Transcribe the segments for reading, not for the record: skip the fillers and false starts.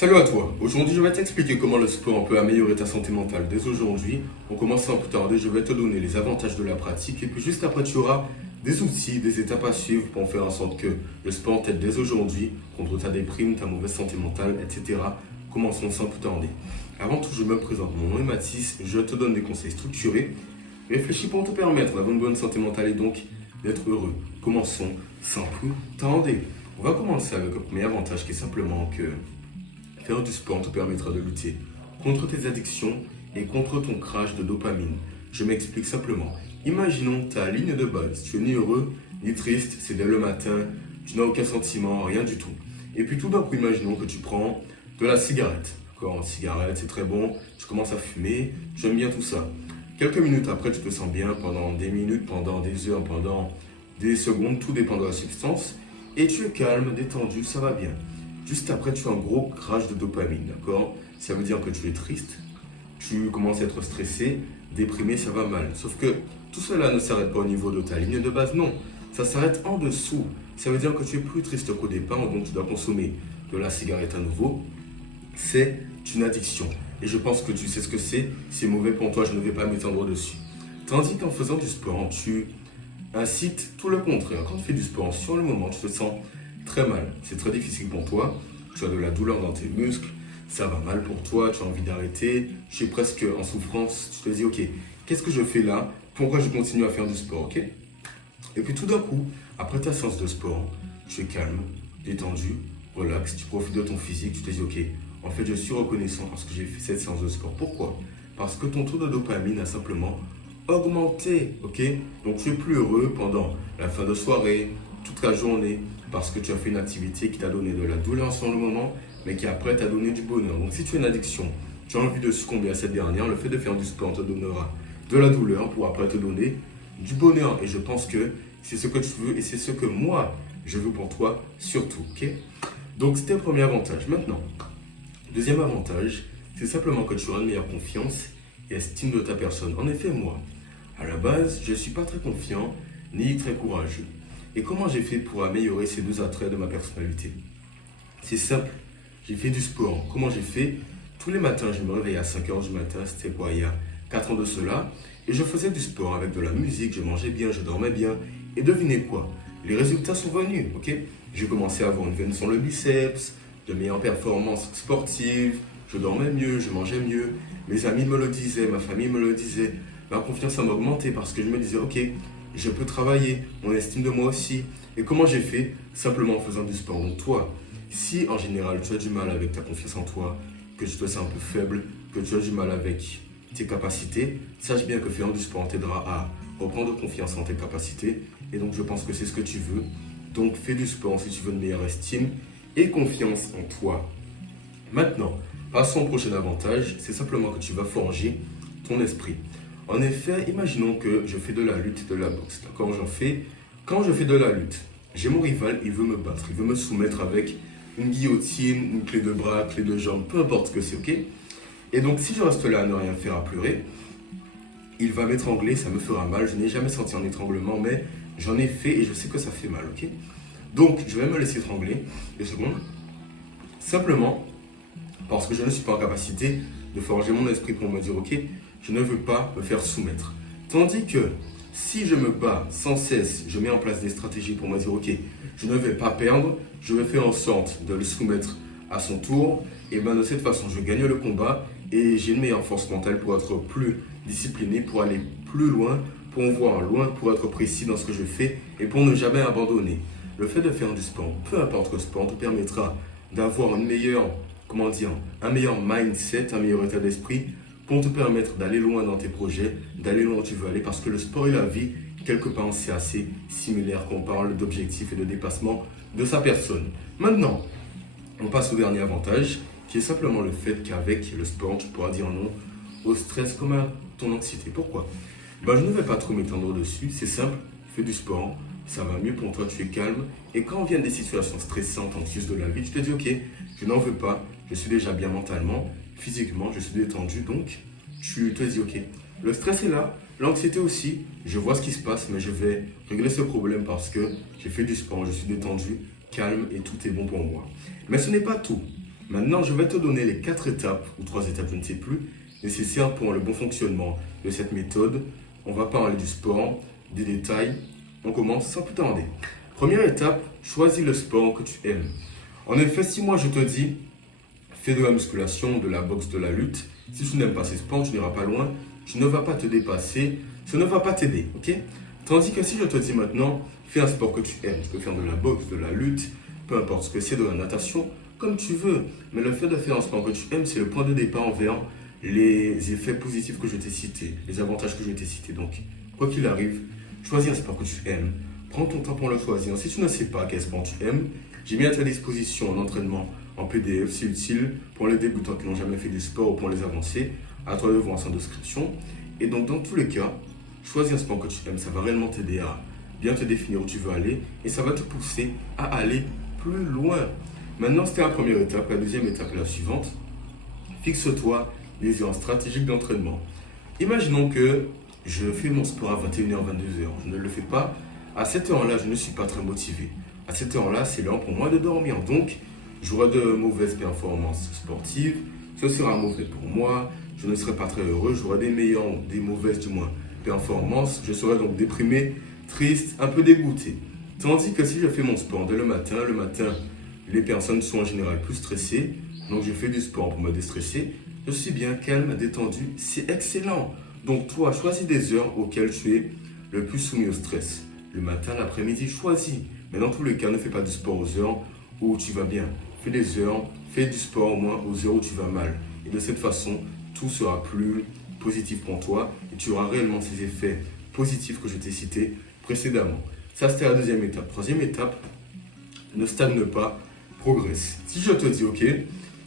Salut à toi, aujourd'hui je vais t'expliquer comment le sport peut améliorer ta santé mentale. Dès aujourd'hui, on commence sans plus tarder, je vais te donner les avantages de la pratique et puis juste après tu auras des outils, des étapes à suivre pour faire en sorte que le sport t'aide dès aujourd'hui contre ta déprime, ta mauvaise santé mentale, etc. Commençons sans plus tarder. Avant tout, je me présente, mon nom est Mathis, je te donne des conseils structurés, réfléchis pour te permettre d'avoir une bonne santé mentale et donc d'être heureux. Commençons sans plus tarder. On va commencer avec le premier avantage qui est simplement que faire du sport te permettra de lutter contre tes addictions et contre ton crash de dopamine. Je m'explique simplement. Imaginons ta ligne de base. Tu es ni heureux ni triste, c'est dès le matin, tu n'as aucun sentiment, rien du tout. Et puis tout d'un coup, imaginons que tu prends de la cigarette. D'accord, une cigarette, c'est très bon, tu commences à fumer, j'aime bien tout ça. Quelques minutes après, tu te sens bien pendant des minutes, pendant des heures, pendant des secondes, tout dépend de la substance. Et tu es calme, détendu, ça va bien. Juste après, tu as un gros crash de dopamine, d'accord? Ça veut dire que tu es triste, tu commences à être stressé, déprimé, ça va mal. Sauf que tout cela ne s'arrête pas au niveau de ta ligne de base, non. Ça s'arrête en dessous. Ça veut dire que tu es plus triste qu'au départ, donc tu dois consommer de la cigarette à nouveau. C'est une addiction. Et je pense que tu sais ce que c'est mauvais pour toi, je ne vais pas m'étendre dessus. Tandis qu'en faisant du sport, tu incites tout le contraire. Quand tu fais du sport, sur le moment, tu te sens très mal. C'est très difficile pour toi. Tu as de la douleur dans tes muscles. Ça va mal pour toi. Tu as envie d'arrêter. Tu es presque en souffrance. Tu te dis, ok, qu'est-ce que je fais là? Pourquoi je continue à faire du sport, ok? Et puis tout d'un coup, après ta séance de sport, tu es calme, détendu, relax. Tu profites de ton physique. Tu te dis, ok, en fait, je suis reconnaissant parce que j'ai fait cette séance de sport. Pourquoi? Parce que ton taux de dopamine a simplement augmenté, ok? Donc tu es plus heureux pendant la fin de soirée, toute la journée, parce que tu as fait une activité qui t'a donné de la douleur sur le moment, mais qui après t'a donné du bonheur. Donc si tu as une addiction, tu as envie de succomber à cette dernière, le fait de faire du sport te donnera de la douleur pour après te donner du bonheur. Et je pense que c'est ce que tu veux et c'est ce que moi, je veux pour toi surtout, ok? Donc c'était le premier avantage. Maintenant, deuxième avantage, c'est simplement que tu auras une meilleure confiance et estime de ta personne. En effet, moi, à la base, je ne suis pas très confiant ni très courageux. Et comment j'ai fait pour améliorer ces deux attraits de ma personnalité? C'est simple, j'ai fait du sport. Comment j'ai fait? Tous les matins, je me réveillais à 5 heures du matin, c'était quoi, il y a 4 ans de cela. Et je faisais du sport avec de la musique, je mangeais bien, je dormais bien. Et devinez quoi? Les résultats sont venus, ok? J'ai commencé à avoir une veine sur le biceps, de meilleures performances sportives, je dormais mieux, je mangeais mieux. Mes amis me le disaient, ma famille me le disait. Ma confiance a augmenté parce que je me disais, ok, je peux travailler, mon estime de moi aussi. Et comment j'ai fait? Simplement en faisant du sport. Donc toi, si en général tu as du mal avec ta confiance en toi, que tu te sens un peu faible, que tu as du mal avec tes capacités, sache bien que faire du sport t'aidera à reprendre confiance en tes capacités. Et donc je pense que c'est ce que tu veux. Donc fais du sport si tu veux une meilleure estime et confiance en toi. Maintenant, passons au prochain avantage, c'est simplement que tu vas forger ton esprit. En effet, imaginons que je fais de la lutte, de la boxe. D'accord, quand je fais de la lutte, j'ai mon rival, il veut me battre, il veut me soumettre avec une guillotine, une clé de bras, clé de jambe, peu importe ce que c'est, ok? Et donc, si je reste là à ne rien faire, à pleurer, il va m'étrangler, ça me fera mal. Je n'ai jamais senti un étranglement, mais j'en ai fait et je sais que ça fait mal, ok? Donc, je vais me laisser étrangler, 2 secondes, simplement parce que je ne suis pas en capacité de forger mon esprit pour me dire, ok, je ne veux pas me faire soumettre. Tandis que si je me bats sans cesse, je mets en place des stratégies pour me dire, ok, je ne vais pas perdre, je vais faire en sorte de le soumettre à son tour, et bien de cette façon, je gagne le combat et j'ai une meilleure force mentale pour être plus discipliné, pour aller plus loin, pour en voir loin, pour être précis dans ce que je fais et pour ne jamais abandonner. Le fait de faire du sport, peu importe le sport, te permettra d'avoir une meilleure, un meilleur mindset, un meilleur état d'esprit pour te permettre d'aller loin dans tes projets, d'aller loin où tu veux aller, parce que le sport et la vie, quelque part, c'est assez similaire quand on parle d'objectifs et de dépassement de sa personne. Maintenant, on passe au dernier avantage, qui est simplement le fait qu'avec le sport, tu pourras dire non au stress comme à ton anxiété. Pourquoi? Je ne vais pas trop m'étendre dessus, c'est simple, fais du sport, ça va mieux pour toi, tu es calme. Et quand viennent des situations stressantes, anxieuses de la vie, tu te dis, ok, je n'en veux pas, je suis déjà bien mentalement, physiquement, je suis détendu, donc tu te dis, ok, le stress est là, l'anxiété aussi, je vois ce qui se passe, mais je vais régler ce problème parce que j'ai fait du sport, je suis détendu, calme et tout est bon pour moi. Mais ce n'est pas tout. Maintenant, je vais te donner les 4 étapes, ou 3 étapes, je ne sais plus, nécessaires pour le bon fonctionnement de cette méthode. On va parler du sport, des détails. On commence sans plus tarder. Première étape, choisis le sport que tu aimes. En effet, si moi je te dis, fais de la musculation, de la boxe, de la lutte, si tu n'aimes pas ces sports, tu n'iras pas loin, tu ne vas pas te dépasser, ça ne va pas t'aider, ok? Tandis que si je te dis maintenant, fais un sport que tu aimes, tu peux faire de la boxe, de la lutte, peu importe ce que c'est, de la natation, comme tu veux. Mais le fait de faire un sport que tu aimes, c'est le point de départ envers les effets positifs que je t'ai cités, les avantages que je t'ai cités. Donc, quoi qu'il arrive, choisis un sport que tu aimes. Prends ton temps pour le choisir. Si tu ne sais pas quel sport tu aimes, j'ai mis à ta disposition un entraînement en PDF, c'est utile pour les débutants qui n'ont jamais fait du sport ou pour les avancés. À toi de voir sans description. Et donc, dans tous les cas, choisis un sport que tu aimes. Ça va réellement t'aider à bien te définir où tu veux aller et ça va te pousser à aller plus loin. Maintenant, c'était la première étape. La deuxième étape est la suivante. Fixe-toi des heures stratégiques d'entraînement. Imaginons que je fais mon sport à 21h, 22h. Je ne le fais pas. À cette heure-là, je ne suis pas très motivé. À cette heure-là, c'est l'heure pour moi de dormir. Donc, j'aurai de mauvaises performances sportives. Ce sera mauvais pour moi. Je ne serai pas très heureux. J'aurai des mauvaises du moins performances. Je serai donc déprimé, triste, un peu dégoûté. Tandis que si je fais mon sport dès le matin, les personnes sont en général plus stressées. Donc, je fais du sport pour me déstresser. Je suis bien calme, détendu. C'est excellent. Donc, toi, choisis des heures auxquelles tu es le plus soumis au stress. Le matin, l'après-midi, choisis. Mais dans tous les cas, ne fais pas du sport aux heures où tu vas bien. Fais du sport au moins aux heures où tu vas mal. Et de cette façon, tout sera plus positif pour toi et tu auras réellement ces effets positifs que je t'ai cités précédemment. Ça, c'était la deuxième étape. Troisième étape, ne stagne pas, progresse. Si je te dis, ok,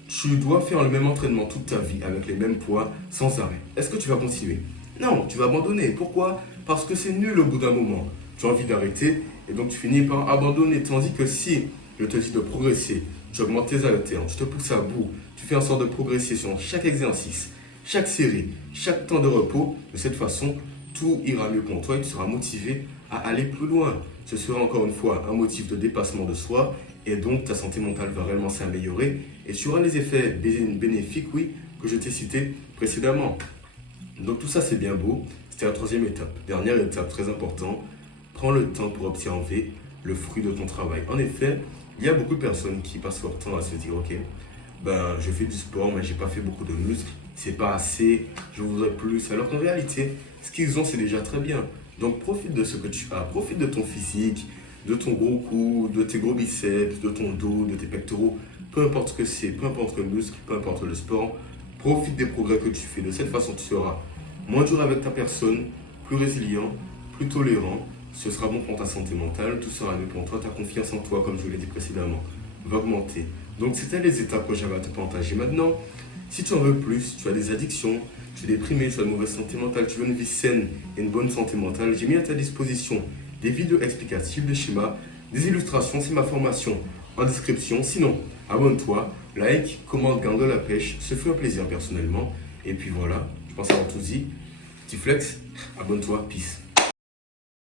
tu dois faire le même entraînement toute ta vie avec les mêmes poids sans arrêt, est-ce que tu vas continuer? Non, tu vas abandonner. Pourquoi? Parce que c'est nul au bout d'un moment. Tu as envie d'arrêter et donc tu finis par abandonner. Tandis que si je te dis de progresser, tu augmentes tes haltères, tu te pousses à bout, tu fais en sorte de progresser sur chaque exercice, chaque série, chaque temps de repos, de cette façon, tout ira mieux pour toi et tu seras motivé à aller plus loin. Ce sera encore une fois un motif de dépassement de soi et donc ta santé mentale va réellement s'améliorer et tu auras les effets bénéfiques, oui, que je t'ai cités précédemment. Donc tout ça c'est bien beau, c'était la troisième étape. Dernière étape très importante, prends le temps pour observer le fruit de ton travail. En effet, il y a beaucoup de personnes qui passent leur temps à se dire, ok, je fais du sport mais j'ai pas fait beaucoup de muscles, c'est pas assez, je voudrais plus. Alors qu'en réalité, ce qu'ils ont c'est déjà très bien. Donc profite de ce que tu as, profite de ton physique, de ton gros cou, de tes gros biceps, de ton dos, de tes pectoraux, peu importe ce que c'est, peu importe le muscle, peu importe le sport, profite des progrès que tu fais. De cette façon, tu seras moins dur avec ta personne, plus résilient, plus tolérant. Ce sera bon pour ta santé mentale, tout sera mieux pour toi, ta confiance en toi, comme je vous l'ai dit précédemment, va augmenter. Donc, c'était les étapes que j'avais à te partager. Maintenant, si tu en veux plus, tu as des addictions, tu es déprimé, tu as une mauvaise santé mentale, tu veux une vie saine et une bonne santé mentale, j'ai mis à ta disposition des vidéos explicatives, des schémas, des illustrations, c'est ma formation en description. Sinon, abonne-toi, like, commente, garde la pêche, ce fut un plaisir personnellement. Et puis voilà, je pense avoir tout dit. Petit flex, abonne-toi, peace.